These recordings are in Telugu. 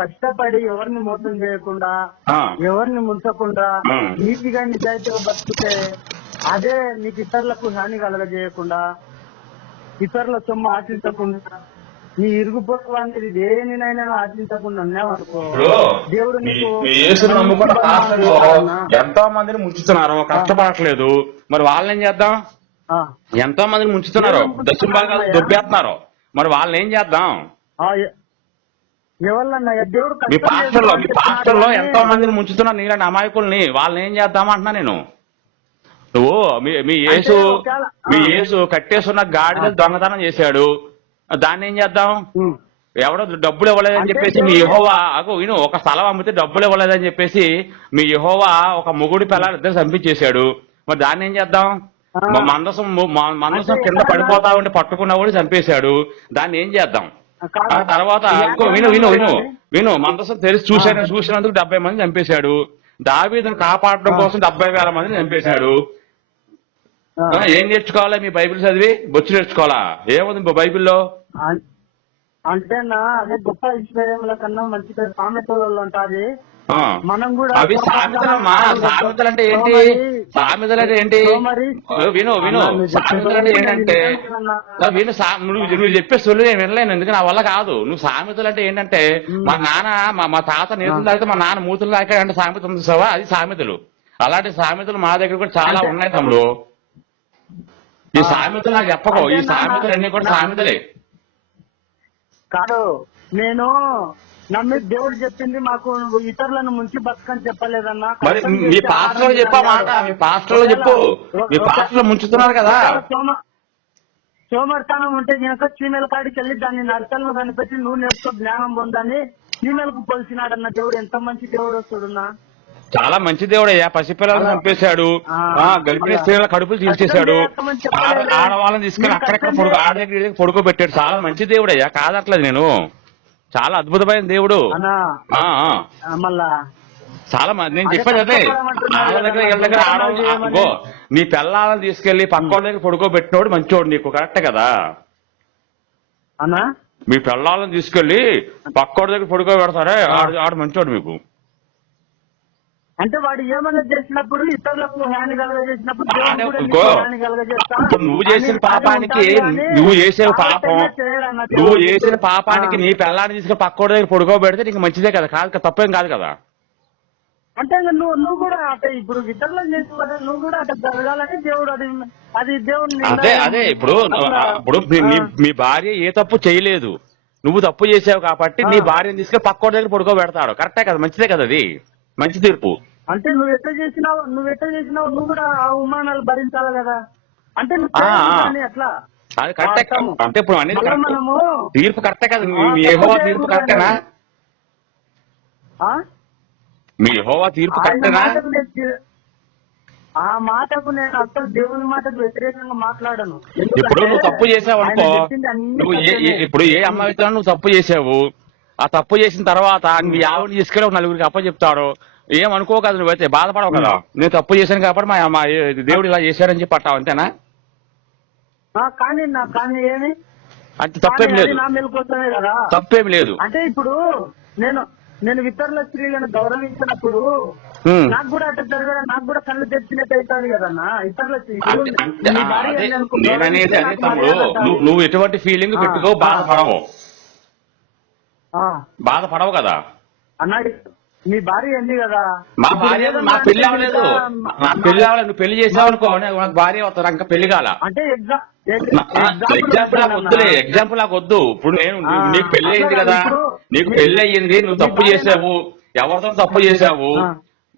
కష్టపడి ఎవరిని మోసం చేయకుండా ఎవరిని ముంచకుండా. నీతిగా నిజాయితీగా బతికితే అదే నీకు ఇతరులకు హాని కలగజేయకుండా ఇతరుల సొమ్ము ఆశించకుండా నీ ఇరుగు పొరుగు అనేది దేనినైనా ఆశించకుండా ఉన్నావనుకో దేవుడు. ఎంతో మందిని ముంచుతున్నారు. కష్టపడట్లేదు. మరి వాళ్ళని ఏం చేద్దాం. ఎంతో మందిని ముంచుతున్నారు. దక్షిణ భాగాలు దొబ్బేస్తున్నారు. మరి వాళ్ళని ఏం చేద్దాం ఆ, ఎ- ఎవరినన్నా దేవుడు మీ పాస్టర్లో మీ పాస్టర్లో ఎంతో మందిని ముంచుతున్నారు నీలాంటి అమాయకుల్ని వాళ్ళని ఏం చేద్దామంటున్నా నేను? నువ్వు మీ మీ యేసు మీ యేసు కట్టేసున్న గాడిద దొంగతనం చేశాడు. దాన్ని ఏం చేద్దాం. ఎవడో డబ్బులు ఇవ్వలేదని చెప్పేసి మీ యహోవా అగో విను ఒక స్థలం అమ్మితే డబ్బులు ఇవ్వలేదని చెప్పేసి మీ యహోవా ఒక మొగుడి పిల్లలు ఇద్దరు చంపించేశాడు. మరి దాన్ని ఏం చేద్దాం? మందసం మందసం కింద పడిపోతా ఉంటే పట్టుకున్నవాడు చంపేశాడు. దాన్ని ఏం చేద్దాం. ఆ తర్వాత ఇంకో విను విను విను. విను మందసం తెలిసి చూశాను చూసినందుకు డెబ్బై మంది చంపేశాడు. దావీదును కాపాడడం కోసం డెబ్బై వేల మందిని చంపేశాడు. ఏం నేర్చుకోవాలా మీ బైబిల్ చదివి? బొచ్చు నేర్చుకోవాలా? ఏముంది బైబిల్లో? అం- అంటేనా అదే గొప్ప విషయముల కన్నా మంచి సామెతలలో ఉంటుంది ఆ. మనం కూడా అవి సామెతలమ్మా. సామెతలు అంటే ఏంటి? సామెతలు అంటే ఏంటి? విను విను. సామెతలు అంటే ఏంటంటే విను నువ్వు నువ్వు చెప్పే సొల్లు నేను వినలేను ఎందుకు? నా వల్ల కాదు. నువ్వు సామెతలు అంటే ఏంటంటే మా నాన్న మా మా తాత నేతలు తాగితే మా నాన్న మూతులు తాకాడు అంటే సామెత ఉంది సావా? అది సామెతలు. అలాంటి సామెతలు మా దగ్గర కూడా చాలా ఉన్నాయి తమ్ముడు. ఈ సామెతలు నాకు చెప్పకో. ఈ సామెతలు అన్ని కూడా సామెతలే. కాదు నేను నమ్మి దేవుడు చెప్పింది మాకు నువ్వు ఇతరులను ముంచి బతకని చెప్పలేదన్నా. మరి మీ ఆహారం చెప్పా మాట. మీ పాస్టర్లో చెప్పు. మీ పాస్టర్లో ముంచుతున్నారు కదా. సోమ- సోమర్తనం ఉంటే కనుక చీమల కాడికి వెళ్ళి దాన్ని నరకలను కనిపెట్టి నువ్వు నేర్చుకో జ్ఞానం పొందని చీమలకు పోల్చినాడన్న దేవుడు ఎంత మంచి దేవుడు వస్తుడున్నా చాలా మంచి దేవుడయ్యా పసిపిల్లలను చంపేశాడు. గర్భిణీ స్త్రీల కడుపులు తీసేశాడు. ఆడ- ఆడవాళ్ళని తీసుకుని అక్కడెక్కడ పొడుగు ఆడ దగ్గర పడుకోబెట్టాడు చాలా మంచి దేవుడయ్యా కాదట్లేదు నేను. చాలా అద్భుతమైన దేవుడు. మళ్ళా. చాలా మ- నేను చెప్పేది అదే. ఆడ దగ్గర వీళ్ళ దగ్గర ఆడవాళ్ళు నీ పిల్లలను తీసుకెళ్ళి పక్కోళ్ళ దగ్గర పడుకోబెట్టినోడు మంచోడు నీకు కరెక్ట్ కదా? అన్నా. మీ పిల్లలను తీసుకెళ్ళి పక్కోడి దగ్గర పడుకోబెడతారే ఆడు ఆడు మంచోడు మీకు. అంటే వాడు ఏమన్నా చేసినప్పుడు ఇతరులకు హాని కలగజేసినప్పుడు హాని కలగజేస్తా నువ్వు చేసిన పాపానికి నువ్వు చేసే పాపం నువ్వు. చేసిన పాపానికి. నీ పిల్లాన్ని తీసుకుని పక్కోడి దగ్గర పడుకోబెడితే నీకు మంచిదే కదా కాదు తప్పేం కాదు కదా అంటే నువ్వు నువ్వు కూడా అంటే ఇప్పుడు ఇతరులను చేసుకోవాలి నువ్వు కూడా అట్లా జరగాలని దేవుడు అది అది దేవుడు అదే అదే ఇప్పుడు ఇప్పుడు మీ- భార్య ఏ తప్పు చేయలేదు నువ్వు తప్పు చేసావు కాబట్టి నీ. భార్యను తీసుకుని పక్కోడి దగ్గర పడుకోబెడతాడు కరెక్టే కదా మంచిదే కదా అది మంచి తీర్పు. అంటే నువ్వు ఎట్లా చేసినావు నువ్వు ఎట్లా చేసినావు నువ్వు కూడా ఆ అవమానాలు భరించాలి కదా. అంటే నువ్వు ఎట్లా అది కరెక్టే. అంటే ఇప్పుడు అనేది తీర్పు కరెక్టే కదా. మీ- యెహోవా తీర్పు కరెక్టేనా? మీ యెహోవా తీర్పు కరెక్టేనా? ఆ మాటకు నేను అసలు దేవుని మాటకు వ్యతిరేకంగా మాట్లాడను. ఇప్పుడు నువ్వు తప్పు చేసావు అనుకో నువ్వు. ఇప్పుడు ఏ అమ్మాయితో నువ్వు తప్పు చేసావు. ఆ తప్పు చేసిన తర్వాత మీ ఆవిడని తీసుకెళ్ళి ఒక నలుగురికి అప్ప చెప్తాడు ఏమనుకో కదా నువ్వైతే బాధపడవు కదా. నేను తప్పు చేశాను కాబట్టి మా మా దేవుడు ఇలా చేశాడని చెప్పి పట్టావు అంతేనా? ఆ, కానీ నా కానీ ఏమి? అంటే తప్పేం లేదు. తప్పేం లేదు. అంటే ఇప్పుడు నేను నేను ఇతరుల స్త్రీలను గౌరవించినప్పుడు. నాకు కూడా అట్లా జరగదు నాకు కూడా కళ్ళు తెచ్చినట్టు అవుతుంది కదన్నా? ఇతరుల నేననేది అదే తమ్ముడు. నువ్వు ఎటువంటి ఫీలింగ్ పెట్టుకో. బాధపడవు. బాధపడవు కదా. అన్నాడు మీ భార్య ఉంది కదా? మా భార్య అంటే పెళ్ళి అవ్వలేదు మా పెళ్ళి అవ్వలేదు. నువ్వు పెళ్ళి చేసావు అనుకో నాకు భార్య అవుతారు ఇంకా పెళ్ళి కాల. అంటే ఎగ్జాంపుల్ నాకు వద్దులే. ఎగ్జాంపుల్ నాకు వద్దు. ఇప్పుడు నేను నీకు పెళ్ళి అయింది కదా. నీకు పెళ్ళి అయ్యింది. నువ్వు తప్పు చేసావు. ఎవరితో తప్పు చేసావు.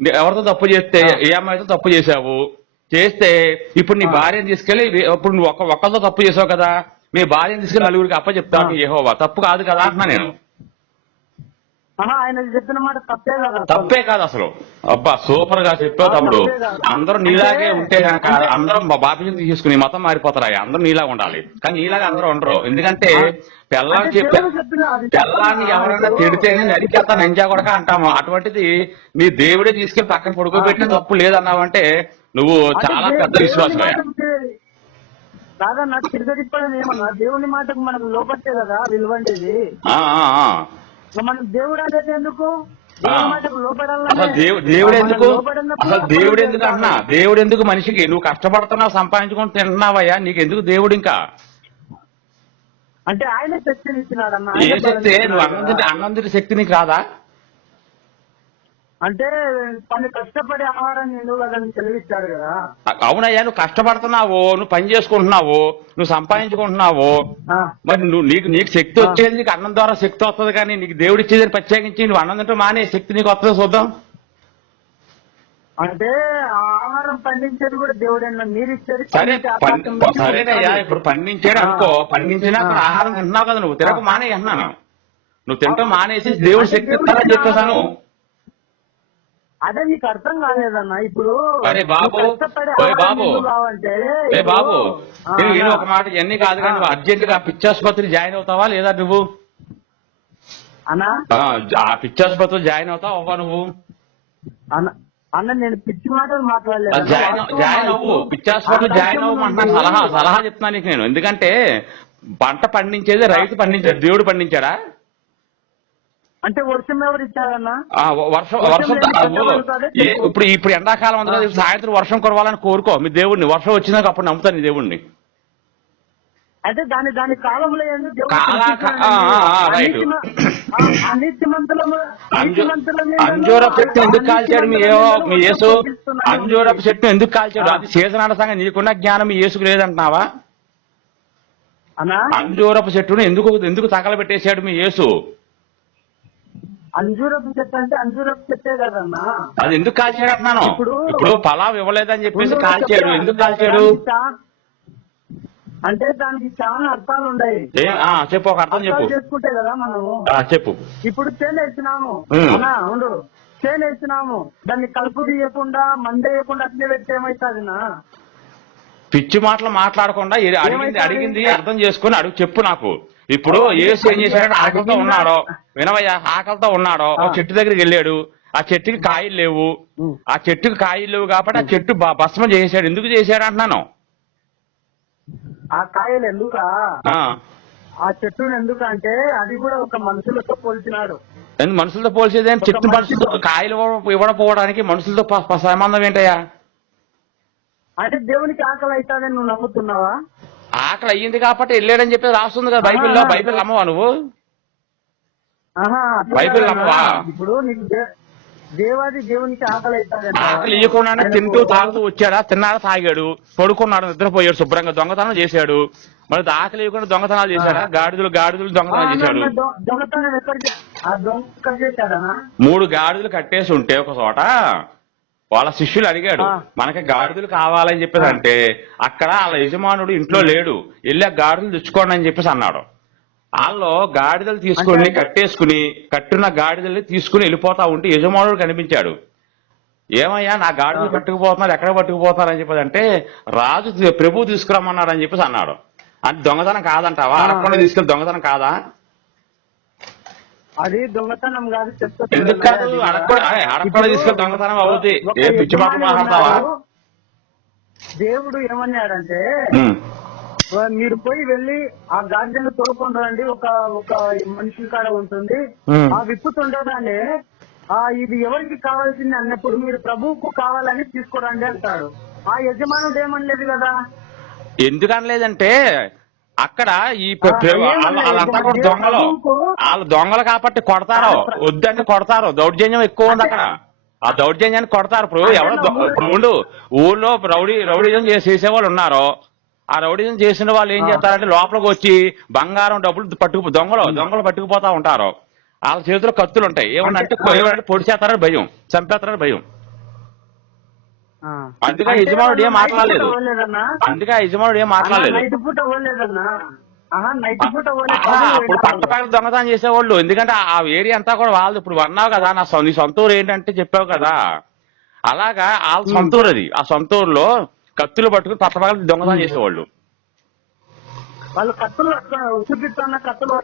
నీ- ఎవరితో తప్పు చేస్తే. ఏ అమ్మాయితో తప్పు చేసావు? చేస్తే ఇప్పుడు నీ. భార్యను తీసుకెళ్ళి ఇప్పుడు నువ్వు ఒక్క ఒక్కరితో తప్పు చేసావు కదా. మీ భార్యను తీసుకెళ్ళి నలుగురికి అప్ప చెప్తాను. ఏహోవా తప్పు కాదు కదా అంటున్నా నేను. ఆయన చెప్పిన మాట తప్పే కదా. తప్పే కాదు అసలు. అబ్బా సూపర్గా చెప్పావు తమ్ముడు. అందరూ నీలాగే ఉంటే కనుక అందరం మా బాప్యం తీసుకుని మతం మారిపోతారా అందరూ నీలాగా ఉండాలి. కానీ నీలాగా అందరూ ఉండరు. ఎందుకంటే అంటే చెప్పి పెళ్ళాన్ని ఎవరైనా తిడితేనే నరికేస్తా నంజా కొడక అంటాము. అటువంటిది నీ దేవుడే తీసుకెళ్ళి పక్కన పడుకోబెట్టిన తప్పు లేదన్నావంటే నువ్వు చాలా పెద్ద దేవుని విశ్వాసం మాటకు తే- కాదా నాకు తిరగతిప్పడం ఏమన్నా దేవుని మాటకు మనకు లోపట్టే కదా. ఇక మనం దేవుడు అనేది ఎందుకు. దేవుడి ఎందుకు అసలు దేవుడు ఎందుకు? అన్నా దేవుడు ఎందుకు మనిషికి? నువ్వు కష్టపడుతున్నావు సంపాదించుకొని తింటున్నావయ్యా. నీకు ఎందుకు దేవుడు ఇంకా? అంటే ఆయన శక్తిని ఇచ్చినాడన్న ఏ ఆయన శక్తి? నువ్వు ఇచ్చినాడు. అన్నం తింటే అన్నం తింటే శక్తి నీకు రాదా? అంటే పని కష్టపడి ఆహారం కదని తెలివిచ్చాడు కదా. అవునయ్యా నువ్వు కష్టపడుతున్నావు నువ్వు పని చేసుకుంటున్నావు నువ్వు సంపాదించుకుంటున్నావు. మరి నువ్వు నీకు నీకు శక్తి వచ్చేది నీకు అన్నం ద్వారా శక్తి వస్తుంది కానీ నీకు దేవుడు ఇచ్చేది ప్రత్యేకించి నువ్వు అన్నం తింటే మానే శక్తి నీకు వస్తుంది చూద్దాం. అంటే ఆహారం పండించేది కూడా దేవుడేనా మీరు ఇచ్చేది సరే సరేనయ్యా. ఇప్పుడు పండించాడు అనుకో పండించినా ఆహారం తింటున్నావు కదా నువ్వు తినక మానే అన్నాను నువ్వు తింటాం మానేసి దేవుడు శక్తి ఇస్తానని చెప్పేశాను. అదే నీకు అర్థం కాలేదన్న ఇప్పుడు అరే బాబు, బాబు. ఏ నేను ఒక మాట ఇవన్నీ కాదు కానీ. అర్జెంట్గా పిచ్చాసుపత్రి జాయిన్ అవుతావా లేదా నువ్వు? అన్నా? ఆ, పిచ్చాసుపత్రిలో జాయిన్ అవుతావా అవ్వా నువ్వు? అన్న నేను పిచ్చి మాటలు మాట్లాడలేదు? జాయిన్ అవ్వు, జాయిన్ అవ్వు. పిచ్చాసుపత్రిలో జాయిన్ అవ్వమంటున్నాను సలహా సలహా చెప్తున్నా నీకు నేను. ఎందుకంటే పంట పండించేది రైతు పండించాడు దేవుడు పండించాడా? అంటే వర్షం ఎవరు ఇచ్చారన్నా? ఆ, వ- వర్షం వర్షం త- ఓ, ఏ- ఇప్పుడు ఇప్పుడు ఎండాకాలం ఇప్పుడు సాయంత్రం వర్షం కురవాలని కోరుకో మీ దేవుడిని వర్షం వచ్చినాక అప్పుడు నమ్ముతాను నీ దేవుడిని అంటే దాని దాని కాలంలో అంజూరపు చెట్టు ఎందుకు కాల్చాడు మీ ఏవో- మీ యేసు? చూపిస్తున్నాడు. అంజూరపు చెట్టు ఎందుకు కాల్చాడు? అది సీజన్ అనసంగా నీకున్న జ్ఞానం మీ యేసుకు లేదంటున్నావా? అంజూరపు చెట్టును ఎందుకు ఎందుకు తగలబెట్టేశాడు మీ యేసు? అంజూరపు చెట్టు అంటే అంజూరపు చెట్టే కదన్నా అది ఎందుకు కాల్చాడు అంటున్నాను ఇప్పుడు- ఇప్పుడు పలావ్ ఇవ్వలేదని చెప్పేసి కాల్చాడు. ఎందుకు కాల్చాడు అంటే దానికి చాలా అర్థాలు ఉన్నాయి. చెప్పు ఒక అర్థం చెప్పు. చేసుకుంటే కదా మనము ఆ, చెప్పు. ఇప్పుడు చేను వేసినాము. ఉండు. చేను వేసినాము. దాన్ని కలుపు తీయకుండా మందేయకుండా అట్లే పెడితే ఏమైతుంది నా పిచ్చి మాటలు మాట్లాడకుండా అడిగింది అడిగింది అర్థం చేసుకుని అడుగు చెప్పు నాకు. ఇప్పుడు యేసు ఏం చేశాడు ఆకలితో ఉన్నాడో వినవయ్యా ఆకలితో ఉన్నాడో. చెట్టు దగ్గరికి వెళ్ళాడు. ఆ చెట్టుకి కాయలు లేవు. ఆ చెట్టుకి కాయలు లేవు కాబట్టి ఆ చెట్టు భస్మం చేశాడు ఎందుకు చేశాడు అంటున్నాను? ఆ కాయలు ఎందుక ఆ. చెట్టును ఎందుకంటే అది కూడా ఒక మనుషులతో పోల్చినాడు. ఎందుకు మనుషులతో పోల్చేది? చెట్టు మనుషులతో కాయలు ఇవ్వ- ఇవ్వకపోవడానికి మనుషులతో సంబంధం ఏంటయ్యా? అంటే దేవునికి ఆకలి అవుతాదని నువ్వు నమ్ముతున్నావా? ఆకలి అయ్యింది కాబట్టి వెళ్ళాడని చెప్పి రాస్తుంది కదా బైబిల్లో. బైబిల్ అమ్మవా నువ్వు? బైబిల్. నమ్మవా? ఇప్పుడు దేవాది దేవునికి ఆకలి ఆయనకు- తింటూ తాగుతూ వచ్చాడా? తిన్నాడా? తాగాడు. పడుకున్నాడు నిద్రపోయాడు శుభ్రంగా దొంగతనం చేశాడు. మరి ఆకలి ఇవ్వకుండా దొంగతనాలు చేశాడా? గాడిదలు గాడిదలు ఆ, దొంగతనం అన్న, చేశాడు? మూడు గాడిదలు కట్టేసి ఉంటే ఒక చోట వాళ్ళ శిష్యులు అడిగాడు. మనకి గాడిదలు కావాలని చెప్పేసి అంటే అక్కడ వాళ్ళ యజమానుడు ఇంట్లో లేడు వెళ్ళి ఆ గాడిదలు తెచ్చుకోండి అని చెప్పేసి అన్నాడు వాళ్ళు గాడిదలు తీసుకొని అంటే- కట్టేసుకుని కట్టున్న గాడిదల్ని తీసుకుని వెళ్ళిపోతా ఉంటే యజమానుడు కనిపించాడు ఏమయ్యా నా గాడిదలు. పట్టుకుపోతున్నారు ఎక్కడ పట్టుకుపోతున్నారు అని చెప్పేసి అంటే రాజు ప్రభు తీసుకురమ్మన్నాడు అని చెప్పేసి అన్నాడు అది దొంగతనం కాదంటావా. అడగకుండా తీసుకెళ్ళి దొంగతనం కాదా అది దొంగతనం కాదు దొంగతనం ఉన్నాడు. దేవుడు ఏమన్నాడంటే. మీరు పోయి వెళ్ళి ఆ గార్డెన్ తోలుకొని రండి. ఒక ఒక మనిషి కాడ ఉంటుంది. ఆ విప్పుతుండగానే ఆ ఇది ఎవరికి కావాల్సింది అన్నప్పుడు మీరు ప్రభువుకు కావాలని తీసుకురండి అంటాడు. ఆ యజమానుడు ఏమనలేదు కదా? ఎందుకు అనలేదంటే అక్కడ ఈ వాళ్ళంతా కూడా దొంగలు. వాళ్ళు దొంగలు కాబట్టి కొడతారు. వద్దంటే కొడతారు. దౌర్జన్యం ఎక్కువ ఉంది అక్కడ. ఆ దౌర్జన్యాన్ని కొడతారు. ఇప్పుడు ఎవరో దొ- ఇప్పుడు ఉండు ఊళ్ళో రౌడీ రౌడీజం చేసి చేసేవాళ్ళు ఉన్నారు ఆ రౌడీజం చేసిన వాళ్ళు ఏం చేస్తారంటే లోపలికి వచ్చి బంగారం డబ్బులు పట్టుకు దొంగలు దొంగలు పట్టుకుపోతా ఉంటారు. వాళ్ళ చేతిలో కత్తులు ఉంటాయి. ఏమన్నంటే ఏమన్నంటే పొడి చేస్తారని భయం. చంపేస్తారని భయం. అందుకే యజమానుడు ఏం వాళ్ళు మాట్లాడలేదు. అందుకే యజమానుడు ఏం మాట్లాడలేదు. అప్పుడు పోలేదు పైన దొంగతనం చేసేవాళ్ళు. ఎందుకంటే ఆ ఏరియా అంతా కూడా వాళ్ళది ఇప్పుడు అన్నావు కదా నా నీ సొంత ఊరు ఏంటంటే చెప్పావు కదా. అలాగా వాళ్ళ సొంత ఊరు అది ఆ సొంత ఊర్లో కత్తులు పట్టుకుని పట్టపగలు దొంగతనం చేసేవాళ్ళు. వాళ్ళు కత్తులు కత్తులు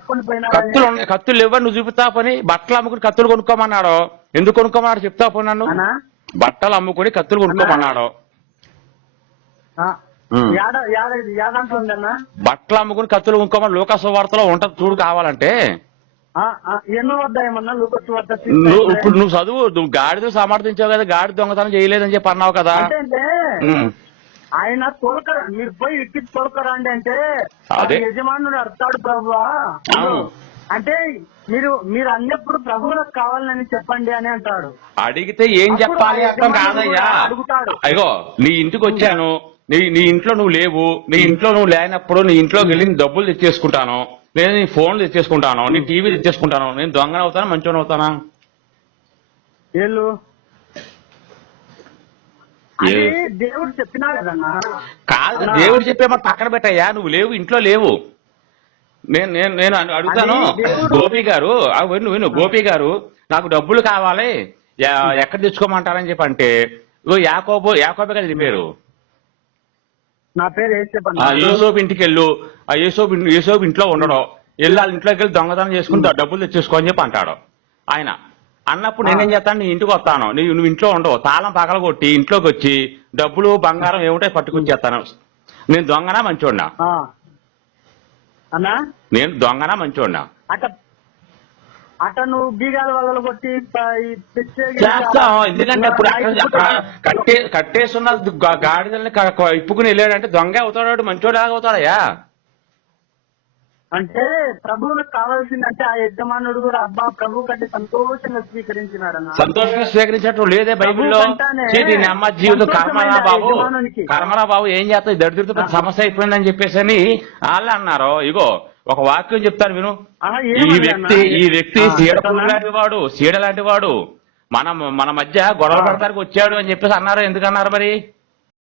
కత్తులు ఉన్నాయి కత్తులు ఇవ్వ నువ్వు చూపుతా పని? బట్టలు అమ్ముకుని కత్తులు కొనుక్కోమన్నాడు? ఎందుకు కొనుక్కోమన్నాడు చెప్తా నన్ను? బట్టలు అమ్ముకుని కత్తులు కొనుక్కోమన్నాడు. బట్టలు అమ్ముకుని కత్తులు కొనుక్కోమని లోకస్ వార్తలో ఉంటది చూడు కావాలంటే. ఇప్పుడు నువ్వు చదువు నువ్వు గాడిద సమర్థించావు కదా గాడి దొంగతనం చేయలేదని చెప్పి అన్నావు కదా. ఆయన తోలకరా మీరు పోయి ఇట్టి తోలకరండి అంటే యజమానుడు అర్థాడు ప్రభువా అవును. అంటే మీరు మీరు అన్నప్పుడు ప్రభువులకు కావాలని చెప్పండి అని అంటాడు. అడిగితే ఏం చెప్పాలి అర్థం కాదయ్యా? అడుగుతాడు. అయ్యో నీ ఇంటికి వచ్చాను నీ నీ ఇంట్లో నువ్వు లేవు నీ ఇంట్లో నువ్వు లేనప్పుడు నీ ఇంట్లోకి వెళ్ళి నీ డబ్బులు తెచ్చేసుకుంటాను నేను నీ ఫోన్లు తెచ్చేసుకుంటాను నీ టీవీ తెచ్చేసుకుంటాను నేను దొంగన అవుతానా మంచోని అవుతానా? దేవుడు చెప్పినా కదన్నా కాదు. దేవుడు చెప్పే మాట పక్కన పెట్టయ్యా నువ్వు లేవు ఇంట్లో లేవు. నేను నేను నేను అడు- అడుగుతాను. గోపి గారు విను విను. గోపి గారు నాకు డబ్బులు కావాలి. ఎక్కడ తెచ్చుకోమంటారని చెప్పి అంటే యాకోబు యాకోబే కదా నీ పేరు. నా పేరు యూసోబ్ ఇంటికి వెళ్ళు ఆ యూసోబ్ ఇన్- యూసోబ్ ఇంట్లో ఉండడం. వెళ్ళి వాళ్ళ ఇంట్లోకి వెళ్ళి దొంగతనం చేసుకుని ద- డబ్బులు తెచ్చేసుకో అని చెప్పి అంటాడు. ఆయన అన్నప్పుడు నేనేం చేస్తాను? నీ ఇంటికి వస్తాను. నీ నువ్వు ఇంట్లో ఉండవు. తాళం పగల కొట్టి ఇంట్లోకి వచ్చి డబ్బులు బంగారం ఏమిటో పట్టుకొచ్చేస్తాను. నేను దొంగనా మంచోడినా. అన్నా? నేను దొంగనా మంచోడినా? అట అట నువ్వు బీగాల వల్ల కొట్టి చేస్తాం ఎందుకంటే ఇప్పుడు కట్టే కట్టేస్తున్న గా- గాడిదల్ని ఇప్పుకుని వెళ్ళాడంటే దొంగ అవుతాడు మంచోడు అవుతాడయ్యా? అంటే ప్రభువులకు కావాల్సిందంటే ఆ యజమానుడు కూడా అబ్బా ప్రభు కంటే సంతోషంగా స్వీకరించినాడు సంతోషంగా స్వీకరించినట్టు లేదే బైబిల్లో. అమ్మ జీవితం కర్మరా బాబు. కర్మరా బాబు ఏం చేస్తాయి దరిద్రత సమస్య అయిపోయిందని చెప్పేసి అని వాళ్ళు అన్నారు? ఇగో ఒక వాక్యం చెప్తాను విను. ఈ వ్యక్తి? ఈ వ్యక్తి సీడ? లాంటి వాడు సీడ లాంటి వాడు. మన మన మధ్య గొడవ. పడతానికి వచ్చాడు అని చెప్పేసి అన్నారు. ఎందుకన్నారు మరి?